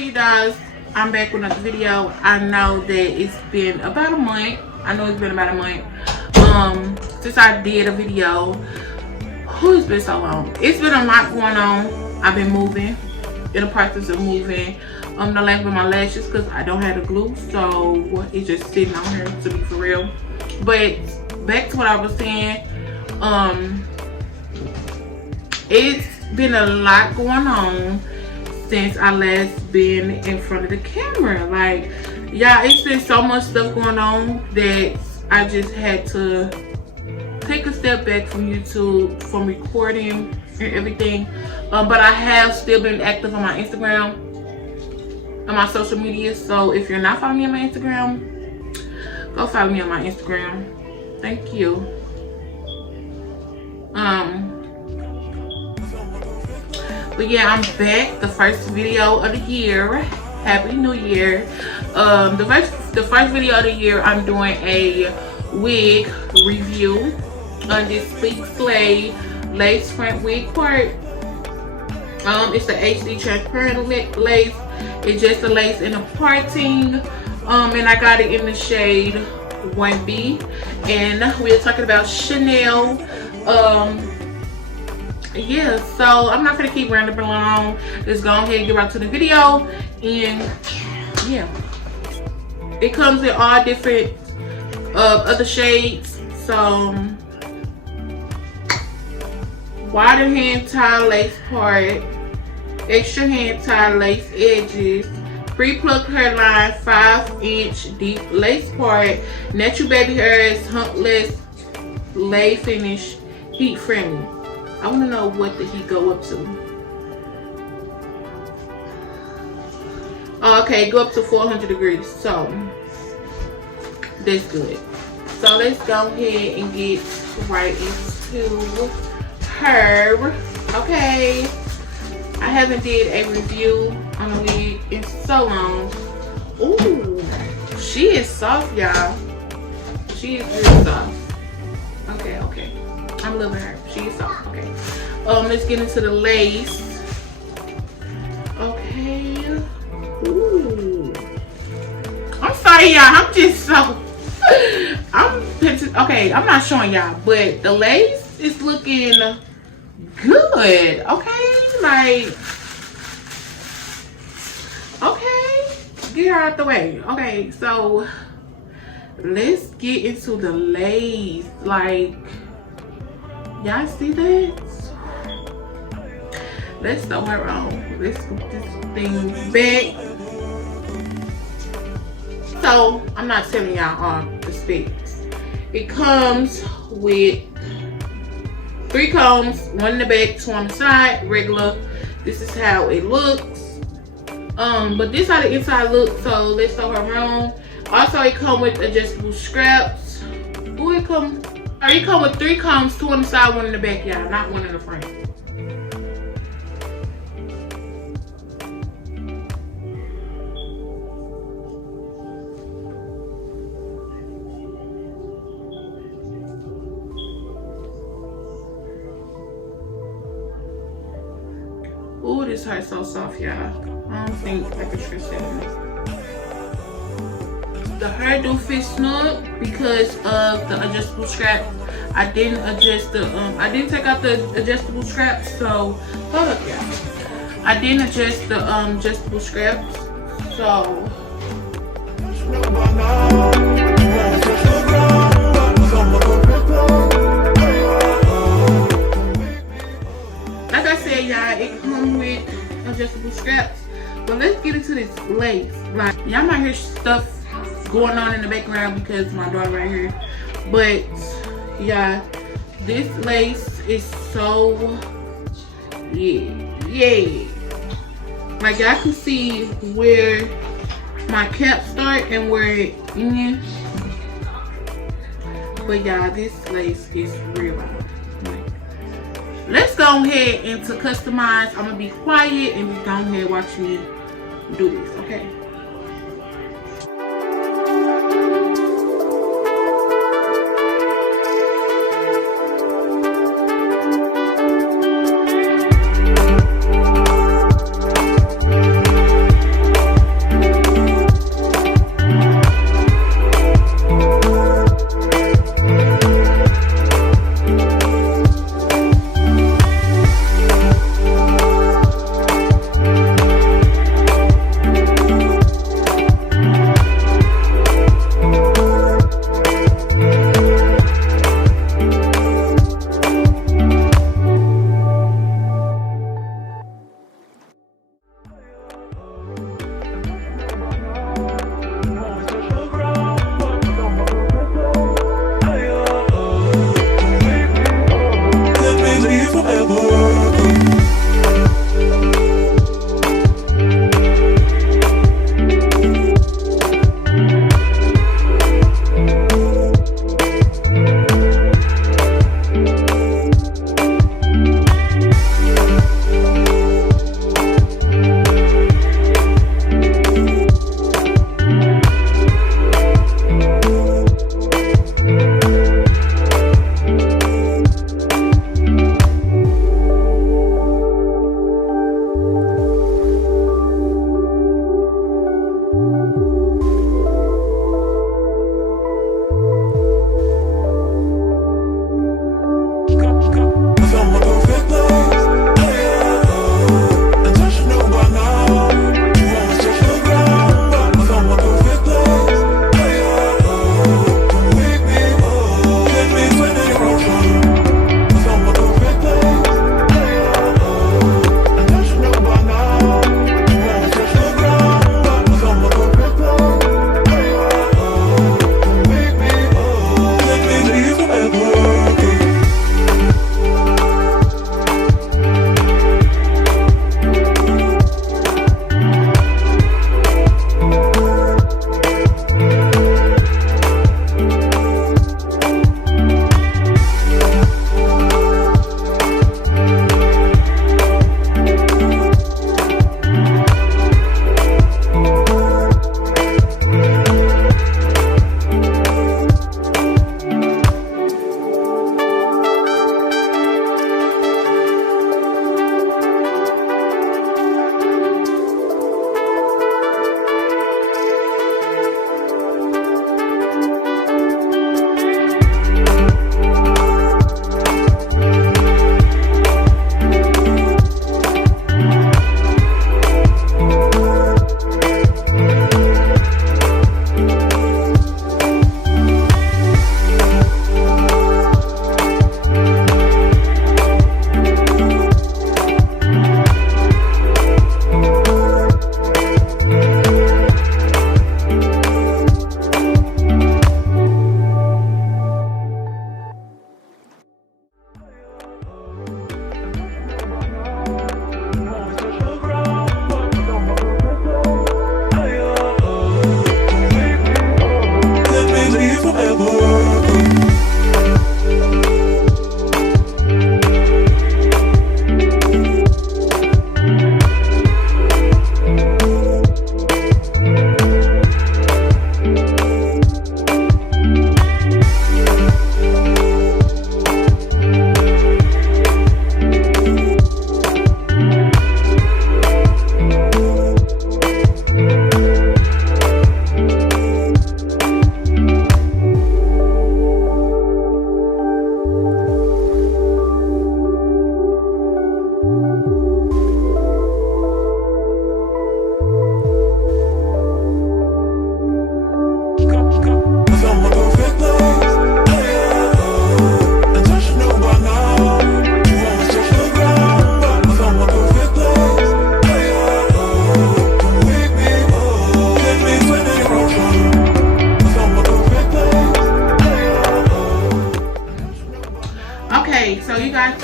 you guys, I'm back with another video. I know that it's been about a month. Since I did a video. It's been so long. It's been a lot going on. I've been moving, in the process of moving. The length of my lashes because I don't have the glue, so it's just sitting on here, to be for real. But back to what I was saying, it's been a lot going on since I last been in front of the camera. Like, yeah, it's been so much stuff going on that I just had to take a step back from YouTube, from recording and everything. But I have still been active on my Instagram, on my social media. So if you're not following me on my Instagram, go follow me on my Instagram. Thank you. But yeah, I'm back. The first video of the year. Happy New Year. The first video of the year, I'm doing a wig review on this SleekLay lace front wig part. It's the HD transparent lace. It's just a lace in a parting. And I got it in the shade 1B. And we're talking about Chanelle. Yeah, so I'm not gonna keep rambling along. Just go ahead and get right to the video. And yeah, it comes in all different other shades. So wider hand tie lace part, extra hand tie lace edges, pre-plucked hairline, 5-inch deep lace part, natural baby hairs, humpless, lay finish, heat friendly. I want to know what the heat go up to. Okay, go up to 400 degrees. So that's good. So let's go ahead and get right into her. Okay, I haven't did a review on a wig in so long. Ooh, she is soft, y'all. She is really soft. Okay, I'm loving her. She is soft. Okay, let's get into the lace. Okay. Ooh, I'm sorry, y'all. I'm just so okay, I'm not showing y'all, but the lace is looking good. Okay, like, okay, get her out the way. Okay, so let's get into the lace. Like, y'all see that? Let's throw her on. Let's put this thing back. So I'm not telling y'all on the specs. It comes with 3 combs, 1 in the back, 2 on the side, regular. This is how it looks. But this how the inside looks. So let's throw her on. Also, it comes with adjustable straps. Ooh, it come with 3 combs, 2 on the side, 1 in the back, y'all, not 1 in the front. Ooh, this hair so soft, y'all. I don't think I can trust it. The hair do fit snug because of the adjustable strap. I didn't adjust the I didn't take out the adjustable straps, so hold up, y'all. I didn't adjust the adjustable straps, so like I said, y'all, it comes with adjustable straps. But let's get into this lace. Like, y'all might hear stuff going on in the background because my daughter right here. But yeah, this lace is so yeah. Like, y'all can see where my cap start and where it ends. But y'all, this lace is real. Let's go ahead and to customize. I'm gonna be quiet and just go ahead and watch me do this, okay?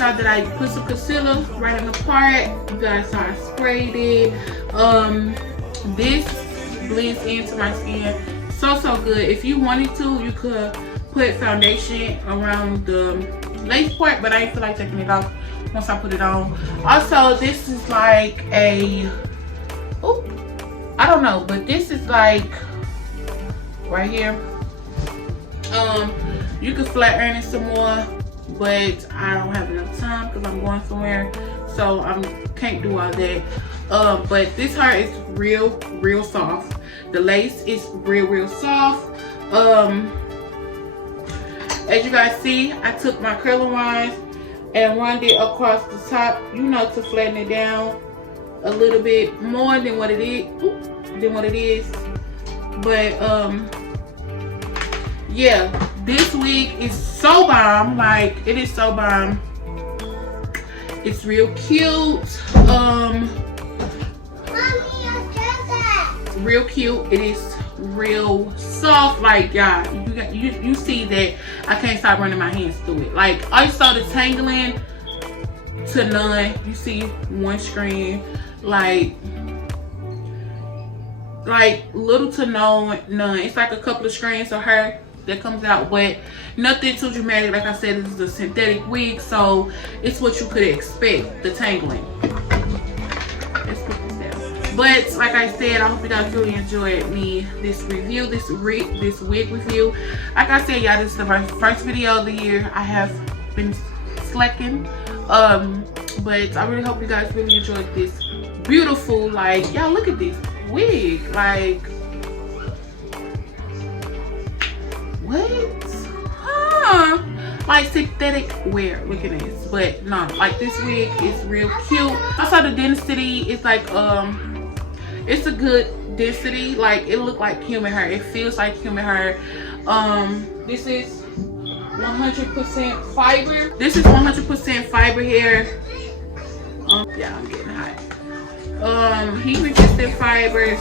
saw that I put some concealer right in the part. You guys saw I sprayed it. This blends into my skin so good. If you wanted to, you could put foundation around the lace part, but I didn't feel like taking it off once I put it on. Also, this is like a, oh, I don't know, but this is like right here. You can flat iron it some more, but I don't have enough time because I'm going somewhere, so I can't do all that. But this hair is real soft. The lace is real soft. As you guys see, I took my curling wires and run it across the top, you know, to flatten it down a little bit more than what it is. But yeah, this wig is so bomb. Like, it is so bomb. It's real cute. Real cute. It is real soft. Like, y'all, you see that I can't stop running my hands through it. Like, I saw the tangling to none. You see one strand, like little to none. It's like a couple of strands of hair that comes out, but nothing too dramatic. Like I said, this is a synthetic wig, so it's what you could expect, the tangling. Let's put this down. But like I said, I hope you guys really enjoyed this review, this wig review. Like I said, y'all, this is the first video of the year. I have been slacking, but I really hope you guys really enjoyed this beautiful, like, y'all look at this wig, like, what? Huh? Like synthetic wear. Look at this. But no, like, this wig is real cute. I saw the density. It's like it's a good density. Like, it looked like human hair. It feels like human hair. This is 100% fiber. This is 100% fiber hair. Yeah, I'm getting hot. Heat resistant fibers.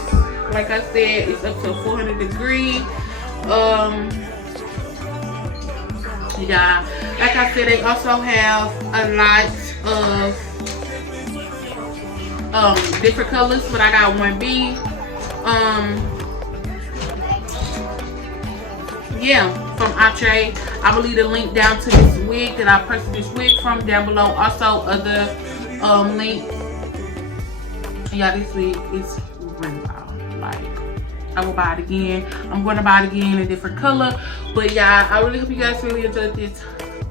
Like I said, it's up to 400 degrees. Yeah, like I said, they also have a lot of different colors, but I got 1B. Yeah, from OUTRE. I will leave the link down to this wig that I purchased this wig from down below. Also, other links. Yeah, this wig is really wild. Like, I will buy it again. I'm going to buy it again in a different color. But yeah, I really hope you guys really enjoyed this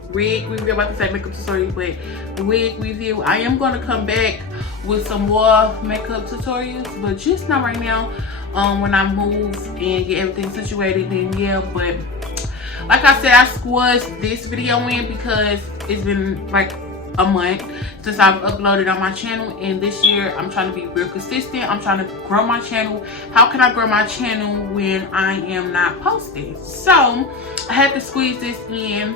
wig review. I'm about to say makeup tutorial, but wig review. I am going to come back with some more makeup tutorials, but just not right now. When I move and get everything situated, then yeah. But like I said, I squashed this video in because it's been like a month since I've uploaded on my channel, and this year I'm trying to be real consistent. I'm trying to grow my channel. How can I grow my channel when I am not posting? So I had to squeeze this in.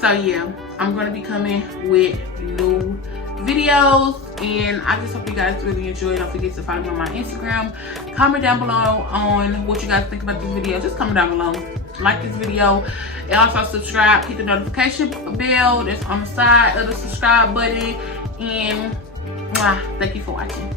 So yeah, I'm going to be coming with new videos, and I just hope you guys really enjoy it. Don't forget to follow me on my Instagram. Comment down below on what you guys think about this video. Just comment down below. Like this video, and also subscribe. Hit the notification bell that's on the side of the subscribe button, and thank you for watching.